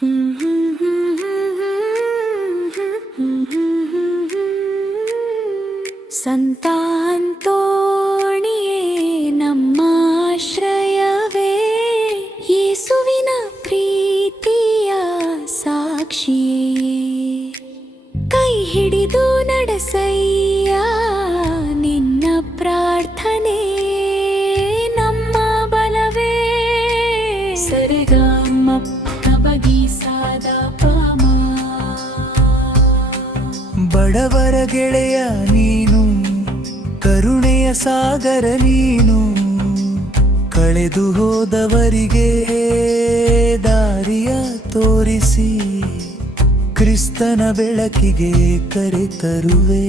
ಸಂತಾಂತೋಣಿಯೇ ನಮ್ಮಾಶ್ರಯವೇ, ಯೇಸುವಿನ ಪ್ರೀತಿಯ ಸಾಕ್ಷಿಯೇ. ಕೈ ಹಿಡಿದು ನಡೆಸಯ್ಯ ನಿನ್ನ ಪ್ರಾರ್ಥನೆ ನಮ್ಮ ಬಲವೇ. ಸರಿಗಮಪ್ಪ ಬಗೀಸಾದ ಪಾಮ. ಬಡವರ ಗೆಳೆಯ ನೀನು, ಕರುಣೆಯ ಸಾಗರ ನೀನು, ಕಳೆದು ಹೋದವರಿಗೆ ದಾರಿಯ ತೋರಿಸಿ ಕ್ರಿಸ್ತನ ಬೆಳಕಿಗೆ ಕರೆತರುವೆ.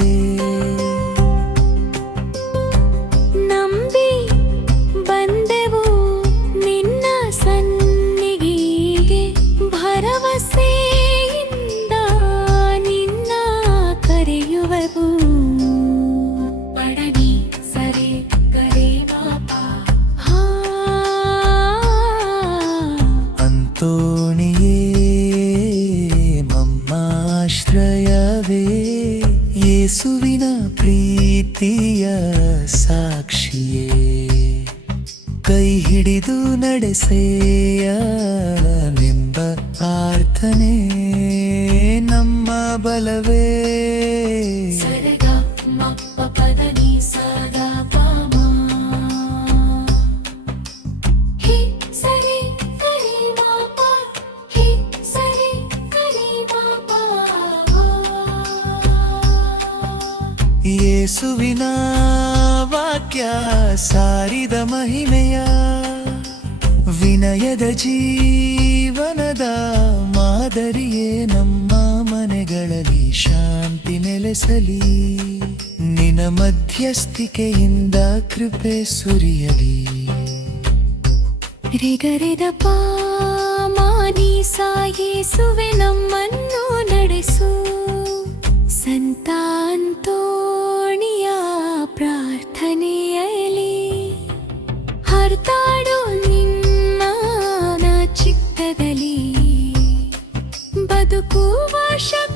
ನಂಬಿ ಬಂದೆವು ನಿನ್ನ ಸನ್ನಿಧಿಗೆ, ಭರವಸೆಯಿಂದ ನಿನ್ನ ಕರೆಯುವೆವು. ಪಡಗಿ ಸರಿ ಗರೆ ಮಾಪ. ಅಂತೋಣಿಯೇ ಮಮ್ಮಾಶ್ರಯವೇ, ಯೇಸುವಿನ ಪ್ರೀತಿಯ ಸಾಕ್ಷಿಯೇ. ಕೈ ಹಿಡಿದು ನಡೆಸೆಯ ನಿಂಬ ಪ್ರಾರ್ಥನೆ ನಮ್ಮ ಬಲವೇ. ಸರಿಗ ಮಪ್ಪ ಪದನಿ ಸದಾ ಪಾಮ. ಹಿ ಸರಿ ಗರಿ ಮಾಪ, ಹಿ ಸರಿ ಗರಿ ಮಾಪ. ಯೇಸುವಿನ ವಾಕ್ಯ ಸಾರಿದ ಮಹಿಮೆಯ, ವಿನಯದ ಜೀವನದ ಮಾದರಿಯೇ ನಮ್ಮ ಮನೆಗಳಲ್ಲಿ ಶಾಂತಿ ನೆಲೆಸಲಿ. ನಿನ್ನ ಮಧ್ಯಸ್ಥಿಕೆಯಿಂದ ಕೃಪೆ ಸುರಿಯಲಿ. ರೆಗರೆದ ಪಾಮಾನೀಸ ಯೇಸುವೆ ನಮ್ಮನ್ನು ನಡೆಸು. ಸಂತಾಂತೋಣಿಯ ಪ್ರಾರ್ಥನೆಯಲ್ಲಿ ಹರ್ತಾಡೋ ನಿನ್ನ ಚಿತ್ತದಲ್ಲಿ ಬದುಕುವ ಶಕ್ತಿ